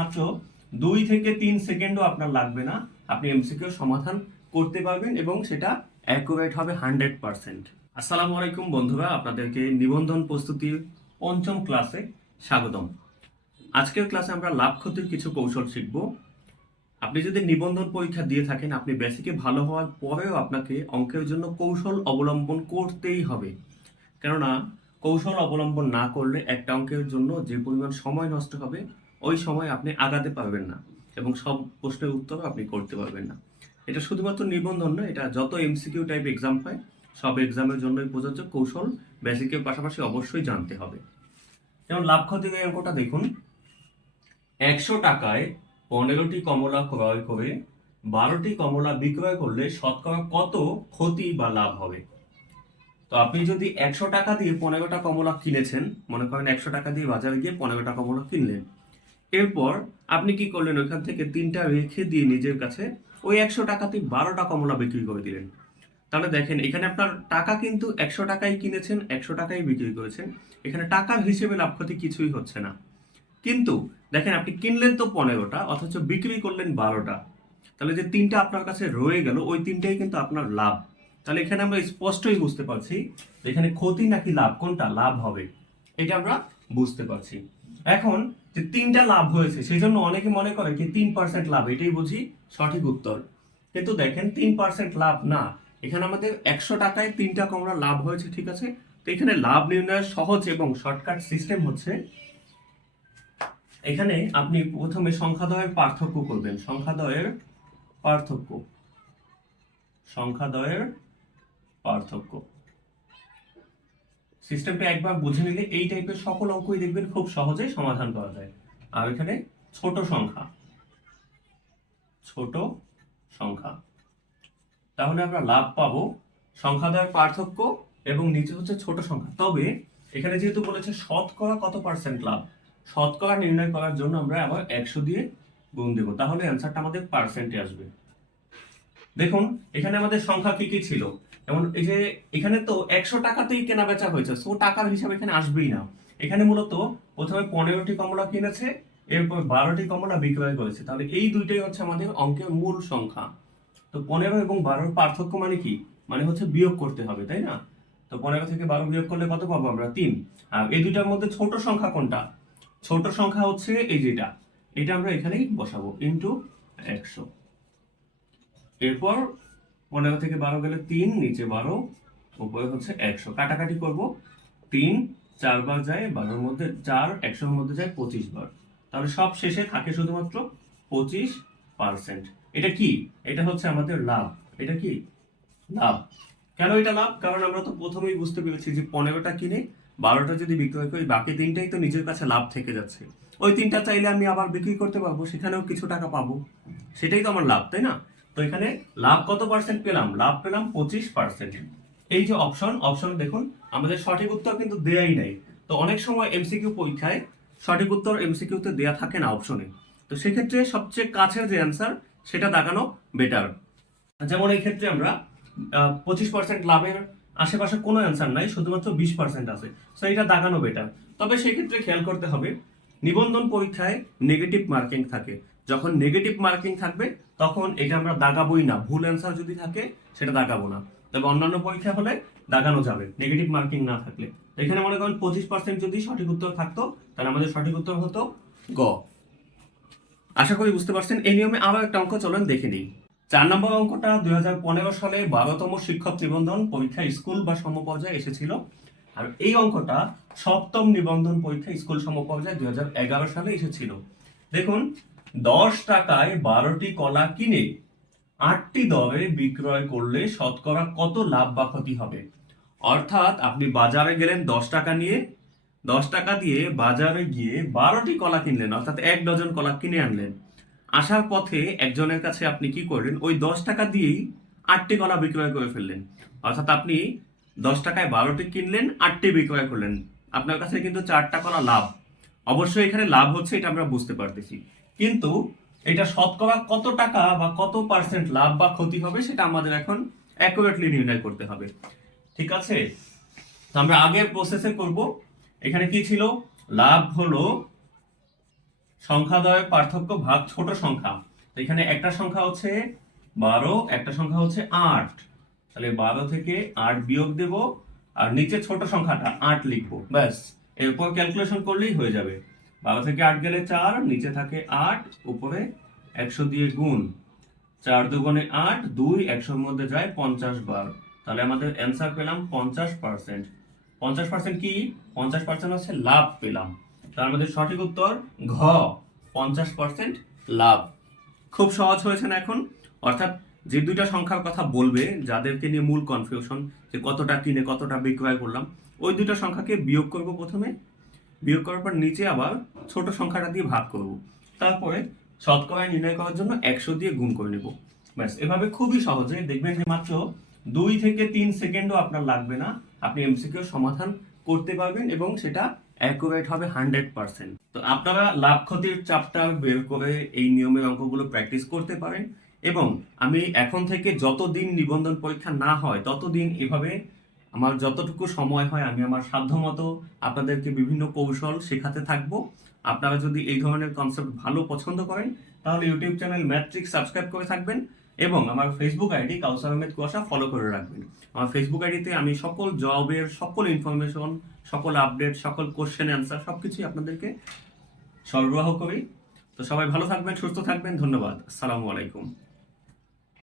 মাত্র দুই থেকে তিন সেকেন্ডও আপনার লাগবে না। আপনি এমসিকিউ সমাধান করতে পারবেন এবং সেটা অ্যাকুরেট হবে হান্ড্রেড পার্সেন্ট আসসালামু আলাইকুম বন্ধুরা, আপনাদেরকে নিবন্ধন প্রস্তুতির পঞ্চম ক্লাসে স্বাগতম। আজকের ক্লাসে আমরা লাভ ক্ষতির কিছু কৌশল শিখব। আপনি যদি নিবন্ধন পরীক্ষা দিয়ে থাকেন, আপনি বেসিকে ভালো হওয়ার পরেও আপনাকে অঙ্কের জন্য কৌশল অবলম্বন করতেই হবে। কেননা, কৌশল অবলম্বন না করলে একটা অঙ্কের জন্য যে পরিমাণ সময় নষ্ট হবে ওই সময় আপনি আগাতে পারবেন না এবং সব প্রশ্নের উত্তর আপনি করতে পারবেন না। এটা শুধুমাত্র নিবন্ধন নয়, এটা যত এমসিকিউ টাইপ এক্সাম হয় সব এক্সামের জন্যই প্রযোজ্য কৌশল বেসিকের পাশাপাশি অবশ্যই জানতে হবে। যেমন লাভ ক্ষতি অঙ্কটা দেখুন। একশো টাকায় পনেরোটি কমলা ক্রয় করে বারোটি কমলা বিক্রয় করলে শতকরা কত ক্ষতি বা লাভ হবে? তো আপনি যদি একশো টাকা দিয়ে পনেরোটা কমলা কিনেছেন, মনে করেন একশো টাকা দিয়ে বাজারে গিয়ে পনেরোটা কমলা কিনলেন এরপর আপনি কি করলেন? ওইখান থেকে তিনটা রেখে দিয়ে নিজের কাছে ওই একশো টাকাতে বারোটা কমলা বিক্রি করে দিলেন। তাহলে দেখেন, এখানে আপনার টাকা কিন্তু একশো টাকায় কিনেছেন, একশো টাকায় বিক্রি করেছেন। এখানে টাকার হিসেবে লাভ ক্ষতি কিছুই হচ্ছে না। কিন্তু দেখেন, আপনি কিনলেন তো পনেরোটা, অথচ বিক্রি করলেন বারোটা। তাহলে যে তিনটা আপনার কাছে রয়ে গেল, ওই তিনটাই কিন্তু আপনার লাভ। তাহলে এখানে আমরা স্পষ্টই বুঝতে পারছি এখানে ক্ষতি নাকি লাভ, কোনটা লাভ হবে, এটা আমরা বুঝতে পারছি। এখন যে তিনটা লাভ হয়েছে, সেই জন্য অনেকে মনে করে কি তিন পার্সেন্ট লাভ, এটাই বুঝি সঠিক উত্তর। কিন্তু দেখেন, তিন পার্সেন্ট লাভ না। এখানে আমাদের একশো টাকায় তিনটা কমরা লাভ হয়েছে, ঠিক আছে? তো এখানে লাভ নির্ণয়ের সহজ এবং শর্টকাট সিস্টেম হচ্ছে, এখানে আপনি প্রথমে সংখ্যাদয়ের পার্থক্য করবেন। সংখ্যাদয়ের পার্থক্য। সংখ্যাদয়ের পার্থক্য। সিস্টেমটা একবার বুঝে নিলে এই টাইপের সকল অঙ্কই দেখবেন খুব সহজেই সমাধান করা যায়। আর এখানে ছোট সংখ্যা। ছোট সংখ্যা। তাহলে আমরা লাভ পাবো সংখ্যাদয়ের পার্থক্য এবং নিচে হচ্ছে ছোট সংখ্যা। তবে এখানে যেহেতু বলেছে শতকরা কত পার্সেন্ট লাভ? শতকরা নির্ণয় করার জন্য আমরা আবার একশো দিয়ে গুণ দেবো। তাহলে অ্যান্সারটা আমাদের পার্সেন্টে আসবে। দেখুন, এখানে আমাদের সংখ্যা কি কি ছিল? যেমন এই যে এখানে তো একশো টাকাতেই কেনা বেচা হয়েছে সো টাকার হিসাবে এখানে আসবেই না। এখানে মূলত প্রথমে পনেরোটি কমলা কিনেছে, এরপর বারোটি কমলা বিক্রয় করেছে। তাহলে এই দুইটাই হচ্ছে আমাদের অঙ্কের মূল সংখ্যা। তো পনেরো এবং বারোর পার্থক্য মানে কি? মানে হচ্ছে বিয়োগ করতে হবে, তাই না? তো পনেরো থেকে বারো বিয়োগ করলে কত পাবো আমরা? তিন। আর এই দুইটার মধ্যে ছোট সংখ্যা কোনটা? ছোট সংখ্যা হচ্ছে এই যেটা। এটা আমরা এখানেই বসাবো ইন্টু একশো। এরপর পনেরো থেকে বারো গেলে তিন, নিচে বারো, উপরে হচ্ছে একশো। কাটাকাটি করব। তিন, চারবার যায় বারোর মধ্যে, চার একশোর মধ্যে যায় পঁচিশ বার। তাহলে সব শেষে থাকে শুধুমাত্র পঁচিশ পার্সেন্ট এটা কি? এটা হচ্ছে আমাদের লাভ। এটা কি? লাভ। কেন এটা লাভ? কারণ আমরা তো প্রথমেই বুঝতে পেরেছি যে পনেরোটা কিনে বারোটা যদি বিক্রয় করি, বাকি তিনটাই তো নিজের কাছে লাভ থেকে যাচ্ছে। ওই তিনটা চাইলে আমি আবার বিক্রি করতে পারব, সেখানেও কিছু টাকা পাবো। সেটাই তো আমার লাভ, তাই না? তো এখানে লাভ কত পার্সেন্ট পেলাম? লাভ পেলাম পঁচিশ পার্সেন্ট এই যে অপশন অপশন দেখুন, আমাদের সঠিক উত্তর কিন্তু দেয়াই নাই। তো অনেক সময় এমসিকিউ পরীক্ষায় সঠিক উত্তর এমসিকিউতে দেয়া থাকে না অপশনে তো সেক্ষেত্রে সবচেয়ে কাছের যে অ্যান্সার সেটা দেখানো বেটার যেমন এই ক্ষেত্রে আমরা পঁচিশ পার্সেন্ট লাভের আশেপাশে কোনো অ্যান্সার নাই, শুধুমাত্র বিশ পার্সেন্ট আছে। তো এটা দাগানো বেটার তবে সেক্ষেত্রে খেয়াল করতে হবে, নিবন্ধন পরীক্ষায় নেগেটিভ মার্কিং থাকে। যখন নেগেটিভ মার্কিং থাকবে, তখন এটা আমরা দাগাবোই না। ভুল অ্যান্সার যদি থাকে, সেটা দাগাবো না। তবে অন্যান্য পরীক্ষা হলে দাগানো যাবে নেগেটিভ মার্কিং না থাকলে। এখানে মনে করেন পঁচিশ পার্সেন্ট যদি সঠিক উত্তর থাকতো, তাহলে আমাদের সঠিক উত্তর হতো গ। আশা করি বুঝতে পারছেন, এই নিয়মে আরও একটা অঙ্ক চলেন, দেখে নিই। চার নম্বর অঙ্কটা দুই হাজার পনেরো সালে বারোতম শিক্ষক নিবন্ধন পরীক্ষা স্কুল বা সমপর্যায়ে এসেছিল। আর এই অঙ্কটা সপ্তম নিবন্ধন পরীক্ষা স্কুল সমপর্যায়ে দুই হাজার এগারো সালে এসেছিল। দেখুন দশ টাকায় বারোটি কলা কিনে আটটি দরে বিক্রয় করলে শতকরা কত লাভ বা ক্ষতি হবে? অর্থাৎ আপনি বাজারে গেলেন দশ টাকা নিয়ে, দশ টাকা দিয়ে বাজারে গিয়ে বারোটি কলা কিনলেন, অর্থাৎ এক ডজন কলা কিনে আনলেন। আসার পথে একজনের কাছে আপনি কি করলেন? ওই দশ টাকা দিয়েই আটটি কলা বিক্রয় করে ফেললেন। অর্থাৎ আপনি দশ টাকায় বারোটি কিনলেন, আটটি বিক্রয় করলেন। আপনার কাছে কিন্তু চারটা কলা লাভ। অবশ্যই এখানে লাভ হচ্ছে, এটা আমরা বুঝতে পারতেছি। কিন্তু এটা শতকরা কত টাকা বা কত পার্সেন্ট লাভ বা ক্ষতি হবে সেটা আমাদের এখন অ্যাকুরেটলি নির্ণয় করতে হবে। ঠিক আছে? আমরা আগের প্রসেসে করব। এখানে কি ছিল? লাভ হলো সংখ্যাদ্বয়ের পার্থক্য ভাগ ছোট সংখ্যা। এখানে একটা সংখ্যা হচ্ছে বারো, একটা সংখ্যা হচ্ছে আট। তাহলে বারো থেকে আট বিয়োগ দেব, আর নিচে ছোট সংখ্যাটা আট লিখব। ব্যাস, এরপর ক্যালকুলেশন করলেই হয়ে যাবে। বারো থেকে আট গেলে চার, নিচে থাকে আট, উপরে একশো দিয়ে গুণ। চার দুগুণে আট, দুই একশোর মধ্যে যায় পঞ্চাশ বার। তাহলে আমাদের অ্যান্সার পেলাম পঞ্চাশ পার্সেন্ট পঞ্চাশ পার্সেন্ট কি? পঞ্চাশ পার্সেন্ট হচ্ছে লাভ পেলাম। তার মধ্যে সঠিক উত্তর ঘ, পঞ্চাশ পার্সেন্ট লাভ। খুব সহজ হয়েছে না এখন? অর্থাৎ যে দুইটা সংখ্যার কথা বলবে, যাদেরকে নিয়ে মূল কনফিউশন যে কতটা কিনে, কতটা বিক্রয় করলাম, ওই দুইটা সংখ্যাকে বিয়োগ করব প্রথমে। বিয়োগ করার পর নিচে আবার ছোট সংখ্যাটা দিয়ে ভাগ করব। তারপরে শতকরা নির্ণয় করার জন্য একশো দিয়ে গুণ করে নেব। ব্যাস, এভাবে খুবই সহজে দেখবেন যে মাত্র দুই থেকে তিন সেকেন্ডও আপনার লাগবে না। আপনি এমসিকিউ সমাধান করতে পারবেন এবং সেটা অ্যাকুরেট হবে হান্ড্রেড পার্সেন্ট। তো আপনারা লাভ ক্ষতির চাপটা বের করে এই নিয়মের অঙ্কগুলো প্র্যাকটিস করতে পারেন এবং আমি এখন থেকে যতদিন নিবন্ধন পরীক্ষা না হয়, ততদিন এভাবে আমার যতটুকু সময় হয়, আমি আমার সাধ্যমতো আপনাদেরকে বিভিন্ন কৌশল শেখাতে থাকব। আপনারা যদি এই ধরনের কনসেপ্ট ভালো পছন্দ করেন, তাহলে ইউটিউব চ্যানেল ম্যাট্রিক সাবস্ক্রাইব করে থাকবেন এবং আমার ফেসবুক আইডি কাউসার আহমেদ কুয়াশা ফলো করে রাখবেন। আমার ফেসবুক আইডিতে আমি সকল জবের, সকল ইনফরমেশন সকল আপডেট সকল কোশ্চেন অ্যান্সার সব কিছুই আপনাদেরকে সরবরাহ করি। তো সবাই ভালো থাকবেন, সুস্থ থাকবেন, ধন্যবাদ। আসসালামু আলাইকুম।